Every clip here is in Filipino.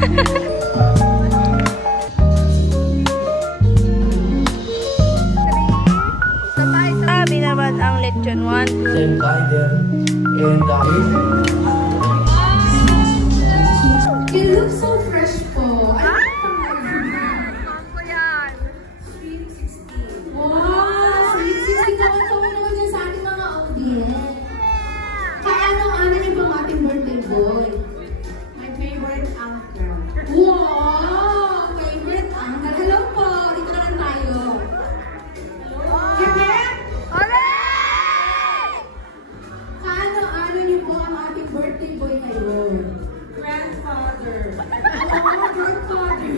Sabi naman ang lechon 1. Same guy there. And You look so fresh po. Mampo yan. Sweet 16. Wow! Sweet 16 naman dyan sa ating mga audience. Kaano-ano niyo bang ating birthday boy? My favorite uncle. Wow! Favorite uncle. Hello po! Dito naman tayo. Hip-hip! Alright! Kaano-ano niyo po ang ating birthday boy ngayon? Grandfather. Oh, grandfather.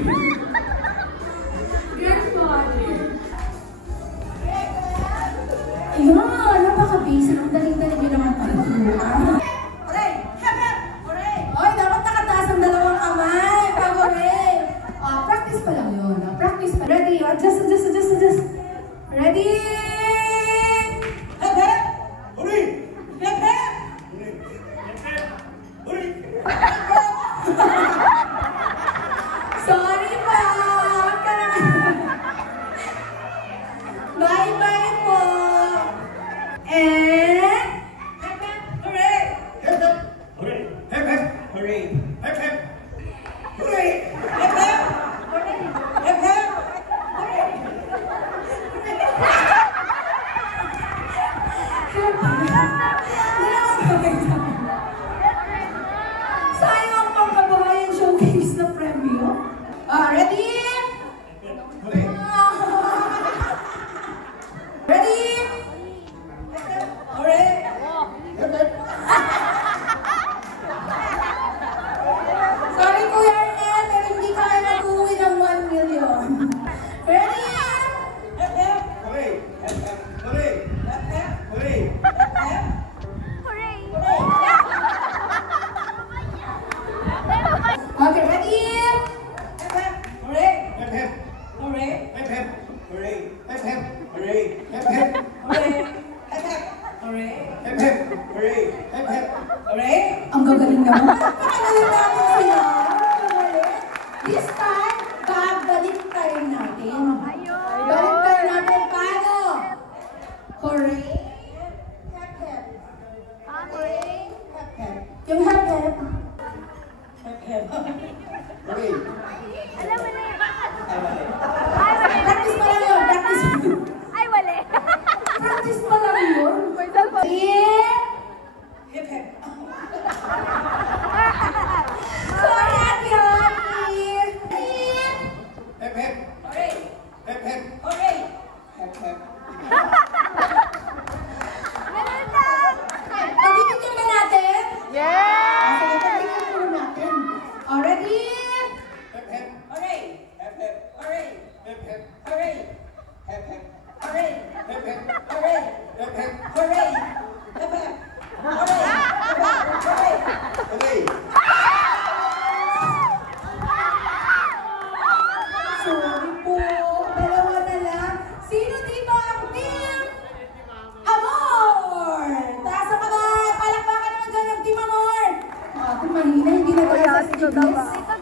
Grandfather. Ayan, napaka-basic. Ang daling-daling nyo naman tayo. Oray! Hep-hep! Oray! Oy, dapat nakataas ang dalawang kamay. Pag oray! Practice pa lang yun. Practice pa. Ready? Adjust. Ready? Hep-hep! Oray! Hep-hep! Oray! Sorry pa! Bye-bye po! And... Hep-hep! Hooray! Hep-hep! Hooray! Hep-hep! Hooray! Hep-hep! Hooray! Hep-hep! Hooray! Hep-hep! Hooray! Sayang pang kabahayan showcase na premyo. Ready? Hooray! Ready? Hooray! Sorry Kuya Ernest, pero hindi kaya nag-uwi ng 1 million. Ready? Hooray! Hooray! Hooray! Okay, ready? Hooray! Hooray! Hooray! Hooray! Hooray! Ang gagaling naman. Pakagaling natin sila. This time, babalik tayo natin. Balik tayo natin. Paano? Hooray! Hep-hep. Hooray! Hep-hep. Yung hep-hep. Hep-hep. Hooray! Alam mo na yun. Practice pa lang yun. Ay, wali. Practice pa lang yun. Hep-hep. Sorry, Ate Honey. Hep-hep. Hooray! Hep-hep. Hooray! Hep-hep. Ganun lang. Pag-ibigyan ba natin? Yeah! Sige, pag-ibigyan po natin. Ready? Hep-hep. Hooray! Hep-hep. Hooray! Hep-hep. Hooray! Hep-hep. Hooray! Hep-hep. Hooray! Hep-hep. Hooray! Hep-hep. Hooray! Hooray! Hooray! Sorry po. Dalawa na lang. Sino dito ang team Amor? Taas ang kamay. Palakpakan naman dyan ang team Amor. Kung mahina, hindi na tayo sa stiglis.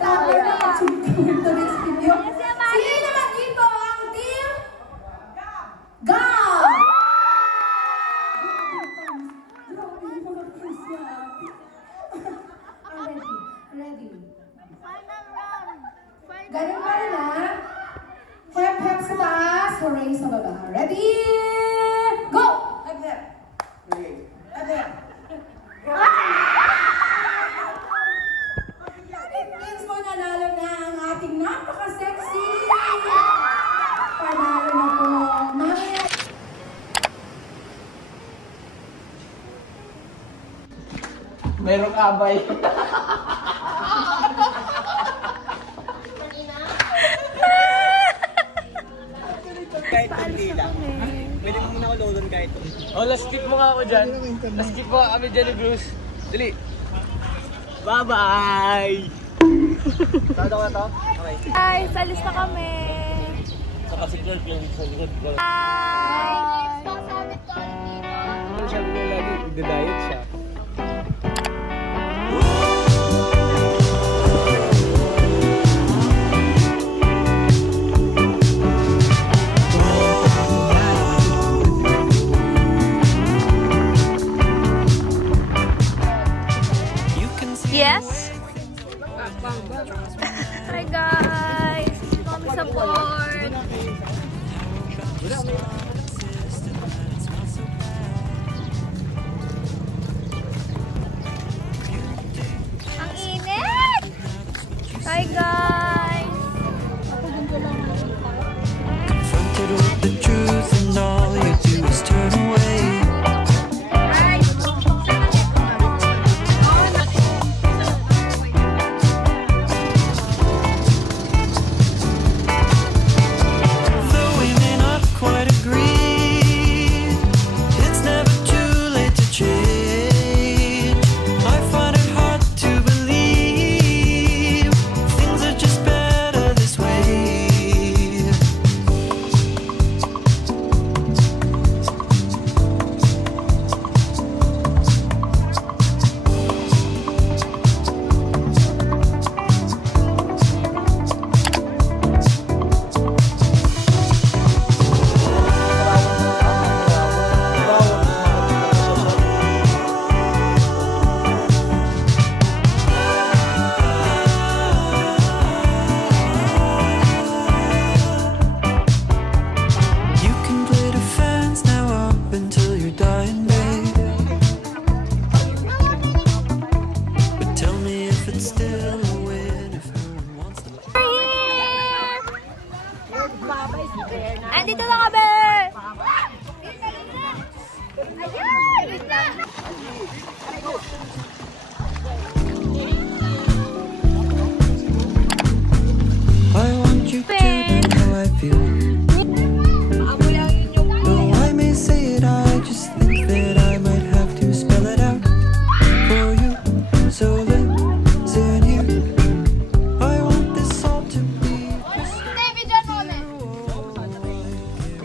Tapos na mag-tuloy studio. Sino naman dito ang team Gam? Grabe yung mga fans niya. Ready. Final round. Ganun pa rin ha. Hep-hep sa taas, hooray sa baba. Ready? Go! Hep-hep. Hooray. Hep-hep. It means mo nanalo na ang ating napaka-sexy. Panalo na po. Mamaya. merong abay. Kahit hindi lang. Pwede mo muna ako loadon kahit. Oh, last clip mo nga ako dyan. Last clip mo kami dyan ni Bruce. Dali. Bye-bye! Tawad ako na to? Okay. Guys, alis na kami. Saka si George yung sa likod ko. Bye! Sabi niya lagi, i-diet siya.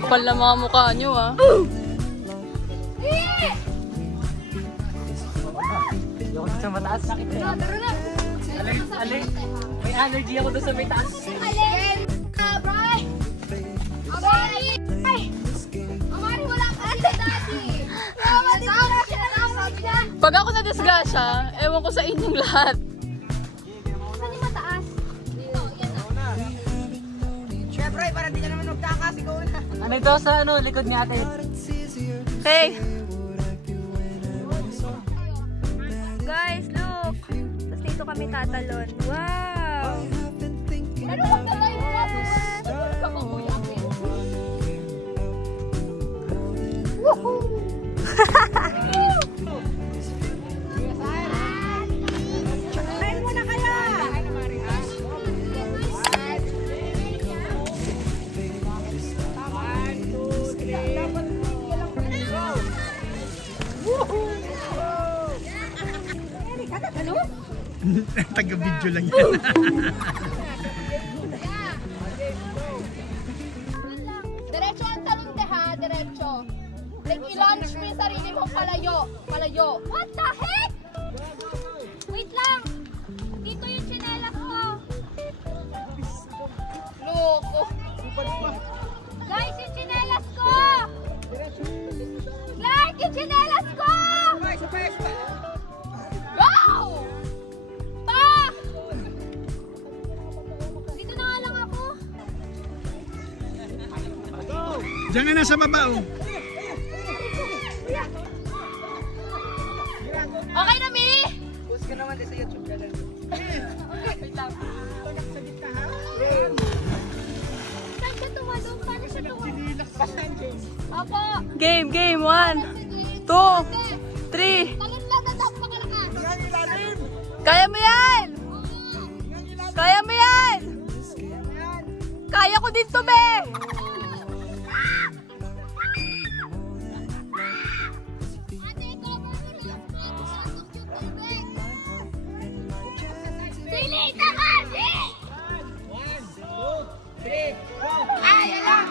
Kapal na mga mukha nyo, ah. Ayoko sa mataas. Alay. May allergy ako doon sa may taas. Pag ako nadisgasya, ewan ko sa inyong lahat. Siyempre, para di ka naman magtakas, ikaw na. Ano ito sa likod niya ate? Hey! Guys, look! Tapos dito kami tatalon. Wow! Kain muna kayo! Taga-video lang yan. Diretso ang talong de ha, diretso. Like, i-launch mo yung sarili mo palayo. Palayo. What the heck? Wait lang. Dito yung tsinelas ko. Loko. Guys, yung tsinelas ko! Guys, yung tsinelas ko! Wow! Pa! Dito na nga lang ako. Diyan nga nasa baba, oh. Okay na, Mi? Post ka naman din sa YouTube channel. Wait lang. Saan siya tumalong? Paano siya tumalong? Opo. Game, game. 1, 2, 3. Talon lang na napakalakas. Kaya mo yan! Kaya mo yan! Kaya ko din to, be! Ate, cover mo na. Pasok yung tubig. Sili, tamasi! 1, 2, 3, go! Ay, alam!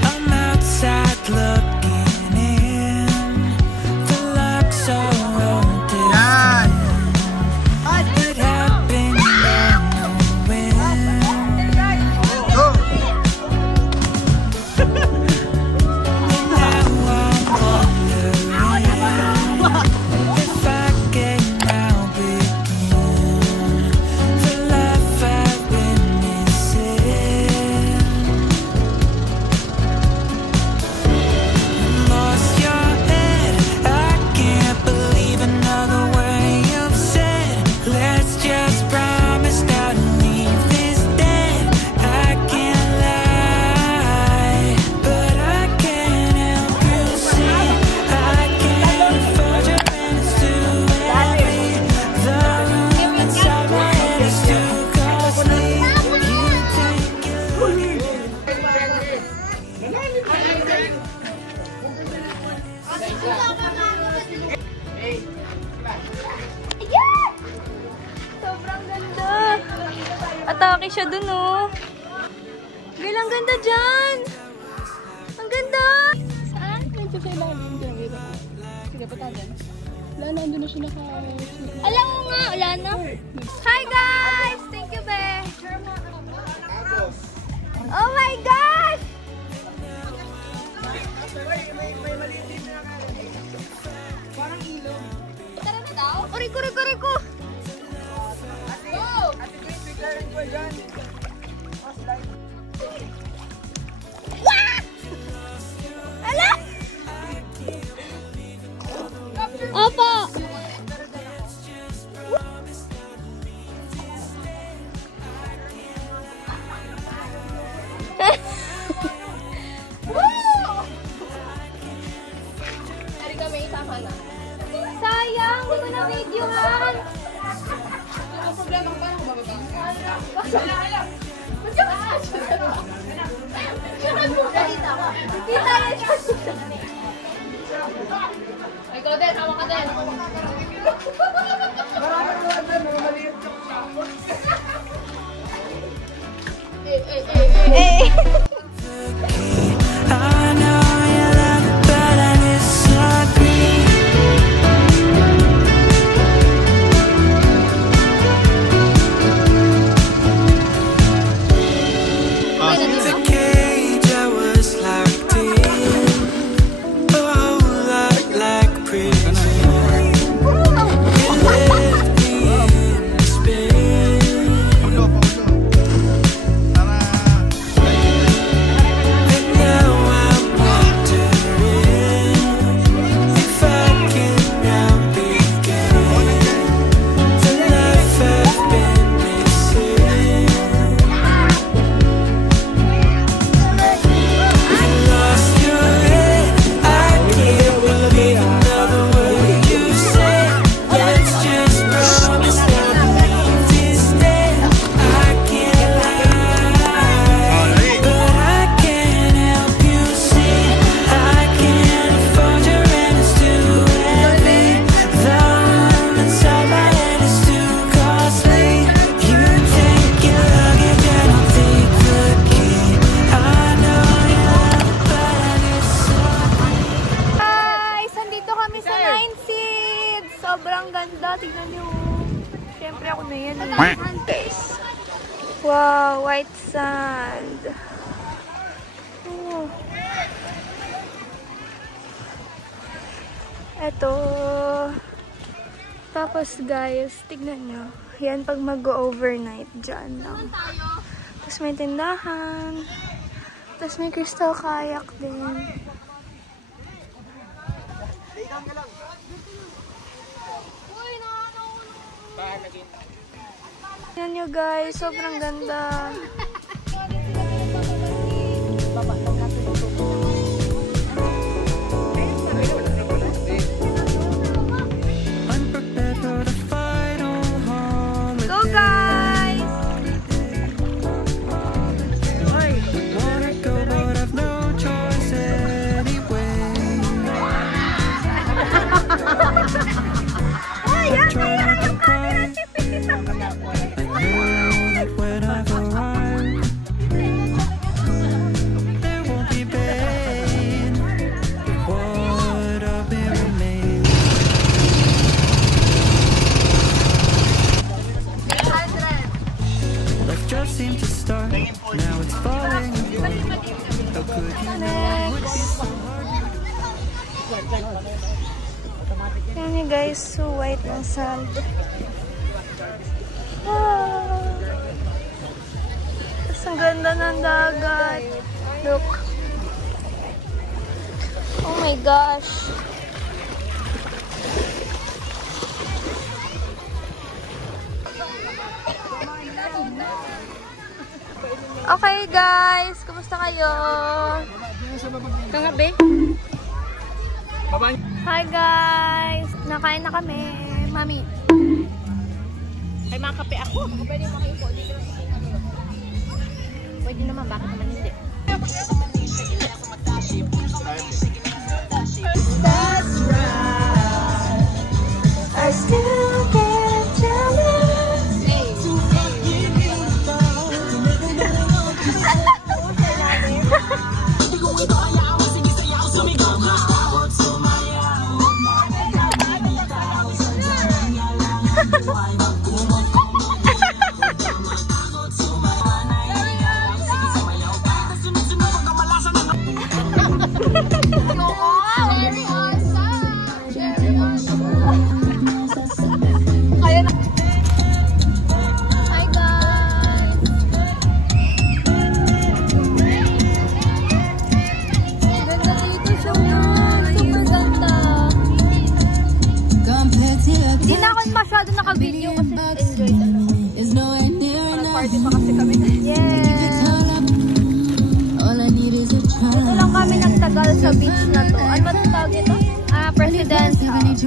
I'm outside looking in. The lights are all different. It happened unknowing. Go! And now I'm wondering if I can now begin the life I've been missing. Lost your head. I can't believe another word you've said. Let's just promise not to leave this dead. I can't lie, but I can't help you see. I can't afford your minutes too heavy. The room inside my head is too costly. You take it. Sobrang ganda! Atake siya dun, oh! Galang ganda dyan! Ang ganda! Saan? Medyo sa ilalim dyan. Sige, patagan. Wala na, andun na siya naka... Alam mo nga, wala na. Hi guys! Thank you, be! Oh my gosh! Parang ilog. Tara na daw. Rico, Rico, Rico! Go! Ate Grace, declaring ko dyan. Ala! Opo! Hari kami isama na. Sayang, hindi ko na videohan. Ang problema ko parang bababa. Ba't ka ba? Siya nagbubalita ka. Tita, yan siya. Ikaw din, tawa ka din. I know you love it, but I disagree. The cage I was locked in, a whole lot like prison. You left me in despair, and now I'm wondering if I can now begin the life I've been missing. Lost your head, I can't believe another word you said. Let's just promise that we'll leave this dead. I can't lie, but I can't help you see. I can't afford your rent, it's too heavy. The room inside my head is too costly. You take your luggage and I'll take the key. I know you love it, but I disagree. Guys, andito kami sa 9 Seeds. Sobrang ganda. Tignan nyo. Siyempre ako na yan. Guys. Wow, white sand. Oh. Eto. Tapos guys, tignan nyo. Yan pag mag-overnight dyan lang. Tapos may tindahan. Tapos may crystal kayak din. Yan nyo guys, sobrang ganda. I'm prepared for the final holiday. Go guys! Wanna go, but I've no choice anyway. Try not to cry. I know that when I've arrived, there won't be pain. But what of it remains? Life just seemed to start. Now it's falling apart. How could you know it would be so hard? Yan nyo guys, so white ng sand. Ah. Tapos ang ganda ng dagat. Look. Oh my gosh. Okay guys, kumusta kayo? Kagabi? Hi guys! Nakain na kami. Mami. Ay, makape ako. Pwede makipo dito. Pwede naman, bakit naman hindi? I still get jealous. Hi guys! Ganda dito siya. Super ganda. Hindi na ako masyado naka-video kasi enjoy talaga. Party pa kasi kami. Yes! Ito lang kami nagtagal sa beach na to. Ano ba itong tawag ito? President House.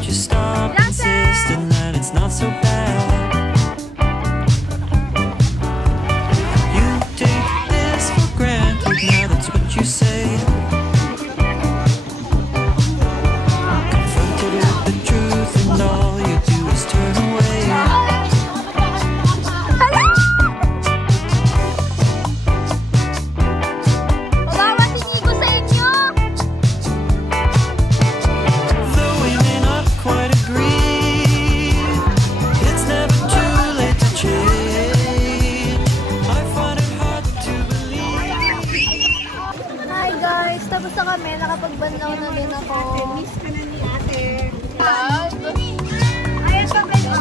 would you stop insisting that it's not so bad? You take this for granted, now that's what you say. Confronted with the truth and all you do is turn away. Though we may not quite agree, it's never too late to change. I find it hard to believe. Hi guys! Tapos na kami. Nakapagbanlaw na din ako. Miss ka na ni ate. Ayan pa ba ito?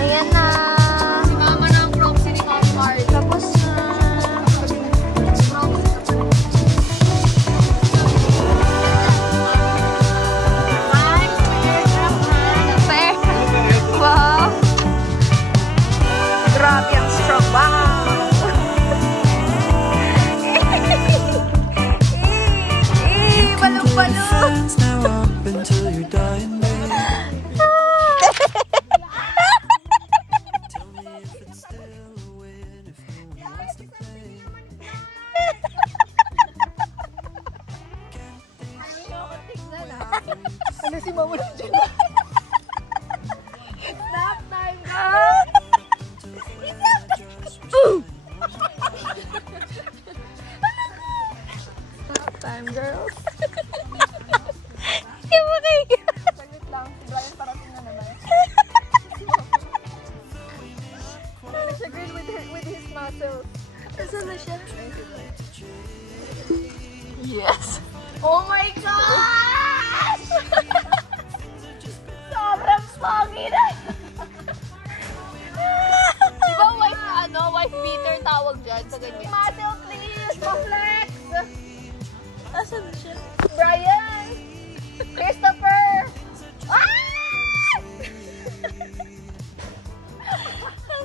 Ayan na. Si mama na ang proxy ni Mama. Tapos na. Wow! Grabe ang strong. Wow! Balong-balong! Friends now up until you're dying, babe. Tell me if it's still a win, if no one wants to play. Ano si Mama na dyan? Snap time, girl! Snap time, girls. Yung mga saglit lang, si Brian parating na naman. Siya girl with his muscles. Asan na siya? Yes! Oh my gosh! Sobrang pogi na! Diba wife beater tawag dyan sa ganyan? Muscle please! Pa-flex! Asan na siya? Brian! Christopher! Asan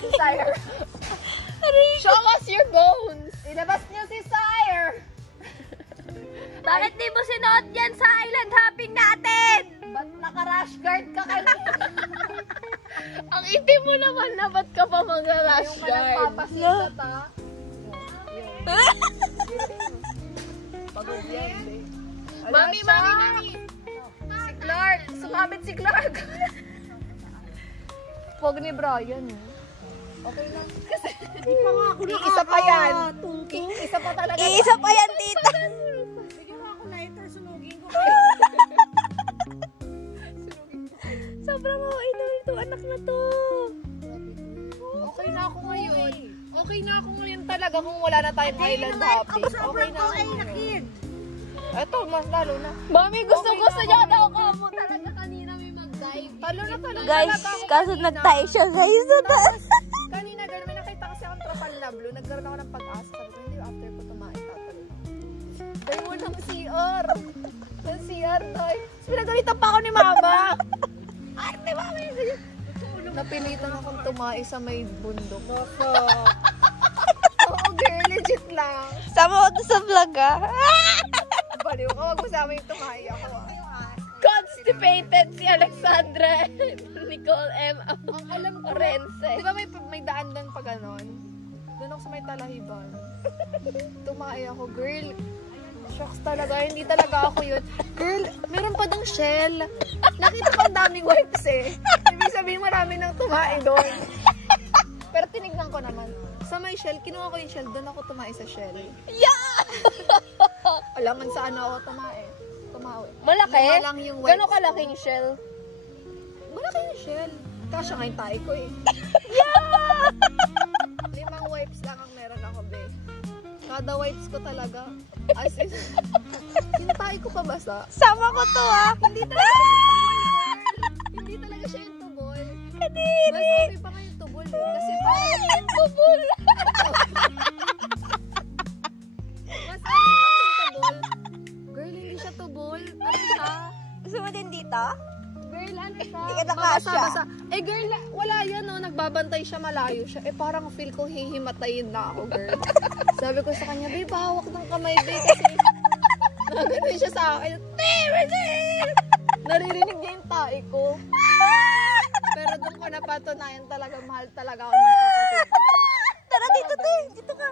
si Sire? Show us your bones! Ilabas niyo si Sire! Bakit di mo sinuot yan sa island hopping natin? Ba't naka-rash guard ka kanina? Ang itim mo naman na, ba't ka pa mag-rash guard? Yung nagpapasikat ha? Pagod yan, eh. Mami! Si Clark! Sumabit si Clark! Pog ni Brian, eh. Okay lang. Kasi, di pa nga ako isa pa yan. Isa pa talaga. Isa pa yan, tita. Bigyan mo ako lighter, sunugin ko kayo. Sobrang okay na ito, anak na to. Okay na ako ngayon. Okay na ako ngayon talaga kung wala na tayong island hopping. Okay na ako ngayon. Eto, mas lalo na. Mami, gusto niya daw ka mo talaga kanina may mag-dive. Talo na talaga. Guys, kaso nag-tie siya guys. Kanina, girl, may nakita kasi akong trapal na blue. Nagkaroon ako ng pag-asa. Sabi ko, hindi, after ko tumain, tatalo. Dahil mo ng CR. Ng CR, toy. Pinagalitan pa ako ni Mama. Ay, di ba? Napilitan akong tumain sa may bundok. Oo, girl, legit lang. Sama ko sa vlog, ah. Baliw ka, wag mo sama yung tumain ako, ah. Constipated si Alexandra Nicole M. Alam ko, Rense. Di ba may daan doon pa ganon? Doon ako sa may Talahiban. Tumae ako, girl. Shucks talaga, hindi talaga ako yun. Girl, meron pa dang shell. Nakita ko ang daming wipes eh. Ibig sabihin marami nang tumae doon. Pero tinignan ko naman. Sa may shell, kinuha ko yung shell, doon ako tumae sa shell. Yeah! Alaman saan ako tumae. Malaki? Gano'ng kalaking shell? Malaki yung shell. Kasya nga yung tayo ko eh. Yeah! 5 wipes lang ang meron ako, be. Kada wipes ko talaga. As in, yung tayo ko pabasa. Sama ko to, ah. Hindi talaga siya yung tubol. Hindi talaga siya yung tubol. Kadiri! Mas okay pa nga yung tubol eh. Kasi parang yung tubol. Mas okay pa nga yung tubol. Girl, hindi siya tubol. Ano siya? Gusto mo din dito? Girl, ano siya? Hindi ka nakasya. Eh girl, wala yan no. Nagbabantay siya, malayo siya. Eh parang feel ko hihimatayin na ako, girl. Sabi ko sa kanya, babe, hawak ng kamay, babe. Kasi Nagano siya sa akin. Naririnig niya yung tae ko. Pero doon ko napatunayan talaga, mahal talaga ako ng kapatid ko. Tara dito, te. Dito ka.